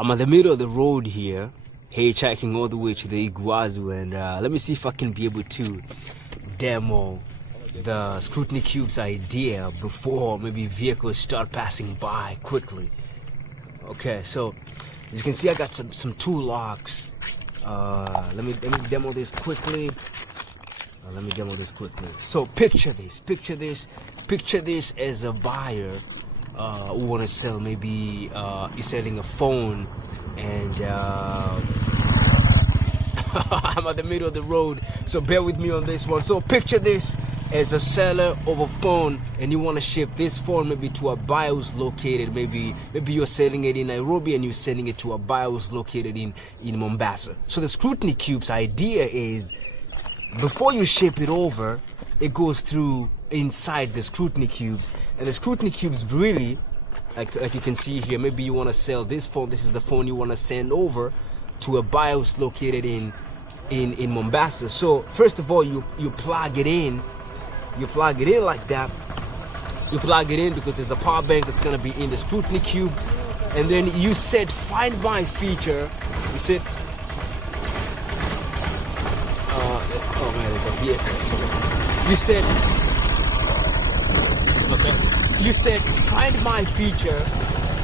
I'm in the middle of the road here, hitchhiking all the way to the Iguazu, and let me see if I can be able to demo the Scrutiny Cubes idea before maybe vehicles start passing by quickly. Okay, so as you can see, I got some tool locks. Let me demo this quickly. So picture this as a buyer who want to sell. Maybe you're selling a phone, and I'm at the middle of the road, so bear with me on this one. So picture this as a seller of a phone, and you want to ship this phone maybe to a buyer who's located, maybe you're selling it in Nairobi and you're selling it to a buyer who's located in Mombasa. So the Scrutiny Cubes idea is, before you ship it over, it goes through inside the Scrutiny Cubes, and the Scrutiny Cubes really, like you can see here, maybe you want to sell this phone. This is the phone you want to send over to a buyer who's located in Mombasa. So first of all, you plug it in. You plug it in like that. You plug it in because there's a power bank that's gonna be in the Scrutiny Cube, and then you set Find My feature. You set oh man, there's a vehicle. You set Find My feature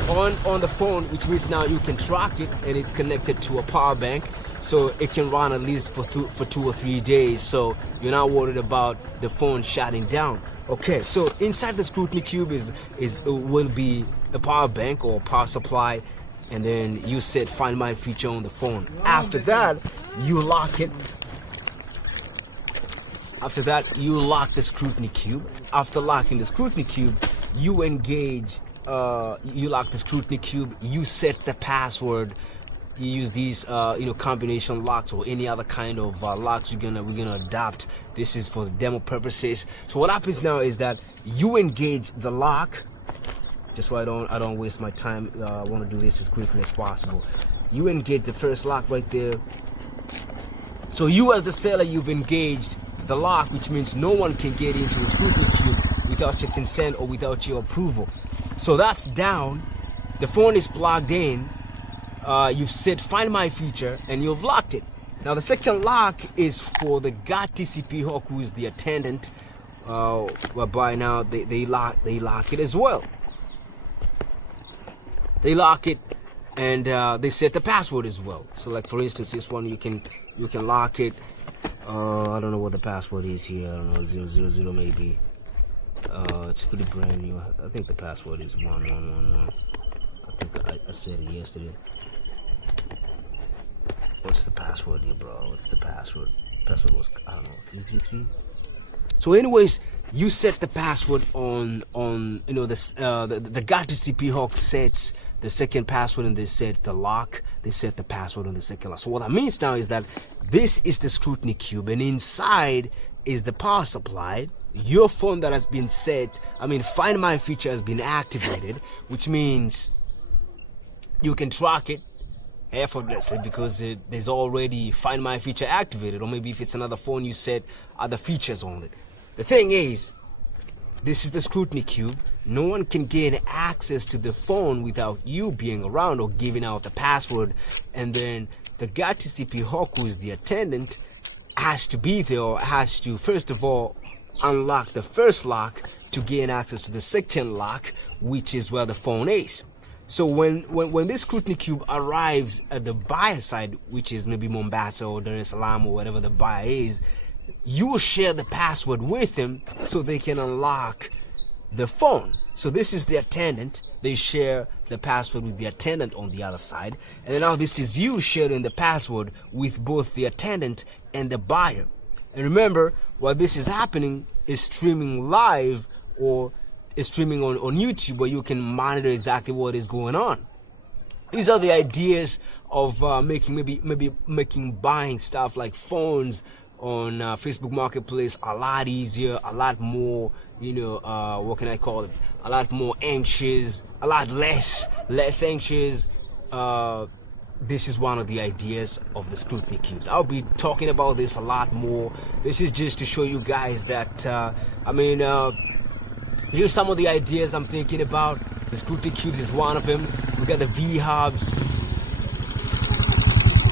on the phone, which means now you can track it, and it's connected to a power bank, so it can run at least for 2 or 3 days, so you're not worried about the phone shutting down. Okay, so inside the Scrutiny Cube will be a power bank or power supply, and then you set Find My feature on the phone. After that, you lock it. After that, you lock the Scrutiny Cube. After locking the Scrutiny Cube, you engage. You lock the Scrutiny Cube. You set the password. You use these, combination locks or any other kind of locks we're gonna adopt. This is for demo purposes. So what happens now is that you engage the lock. Just so I don't waste my time. I want to do this as quickly as possible. You engage the first lock right there. So you, as the seller, you've engaged the lock, which means no one can get into the Scrutiny Cube without your consent or without your approval. So that's down. The phone is plugged in. You've set Find My feature, and you've locked it. Now the second lock is for the GodTCP Hawk, who is the attendant, whereby now they lock it as well. They lock it, and they set the password as well. So like for instance, this one you can lock it. I don't know what the password is here. I don't know, 000 maybe. It's pretty brand new. I think the password is 1111. I think I said it yesterday. What's the password here, bro? What's the password? Password was, I don't know, 333. So anyways, you set the password on the GodTCP Hawk sets the second password, and they set the lock. They set the password on the second lock. So what that means now is that this is the Scrutiny Cube, and inside is the power supply. Your phone that has been set, Find My feature has been activated, which means you can track it effortlessly because there's already Find My feature activated, or maybe if it's another phone, you set other features on it. The thing is, this is the Scrutiny Cube. No one can gain access to the phone without you being around or giving out the password, and then the GodTCP Hawk, who is the attendant, has to be there, or has to first of all unlock the first lock to gain access to the second lock, which is where the phone is. So when this Scrutiny Cube arrives at the buyer side, which is maybe Mombasa or Dar es Salaam or whatever the buyer is, you will share the password with them so they can unlock the phone. So this is the attendant. They share the password with the attendant on the other side. And then now this is you sharing the password with both the attendant and the buyer. And remember, while this is happening, is streaming live or is streaming on YouTube, where you can monitor exactly what is going on. These are the ideas of making buying stuff like phones on Facebook Marketplace a lot easier, a lot more, what can I call it? A lot more anxious, a lot less anxious. This is one of the ideas of the Scrutiny Cubes. I'll be talking about this a lot more. This is just to show you guys that, here's some of the ideas I'm thinking about. The Scrutiny Cubes is one of them. We got the V-hubs.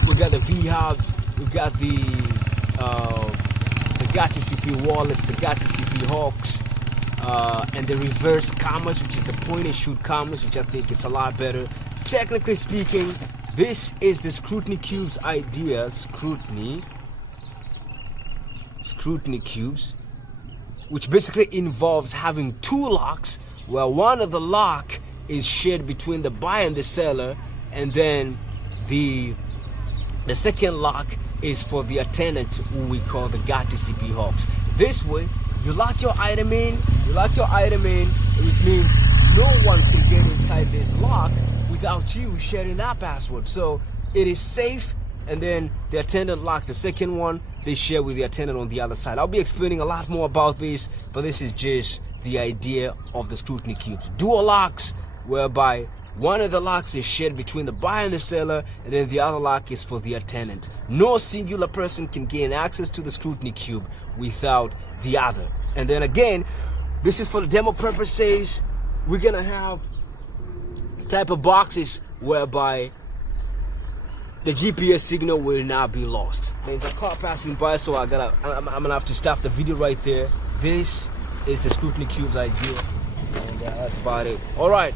We got the V-Hubs, we've got the GodTCP Wallets, the GodTCP Hawks, and the reverse commerce, which is the point and shoot commerce, which I think it's a lot better. Technically speaking, this is the Scrutiny Cubes idea. Scrutiny Cubes, which basically involves having two locks, where one of the lock is shared between the buyer and the seller, and then the second lock is for the attendant, who we call the GodTCP Hawks. This way, you lock your item in, which means no one can get inside this lock without you sharing that password. So it is safe, and then the attendant lock, the second one, they share with the attendant on the other side. I'll be explaining a lot more about this, but this is just the idea of the Scrutiny Cubes. Dual locks, whereby one of the locks is shared between the buyer and the seller, and then the other lock is for the attendant. No singular person can gain access to the Scrutiny Cube without the other. And then again, this is for the demo purposes. We're gonna have type of boxes whereby the GPS signal will not be lost. There's a car passing by, so I'm gonna have to stop the video right there. This is the Scrutiny Cubes idea, and that's about it. All right.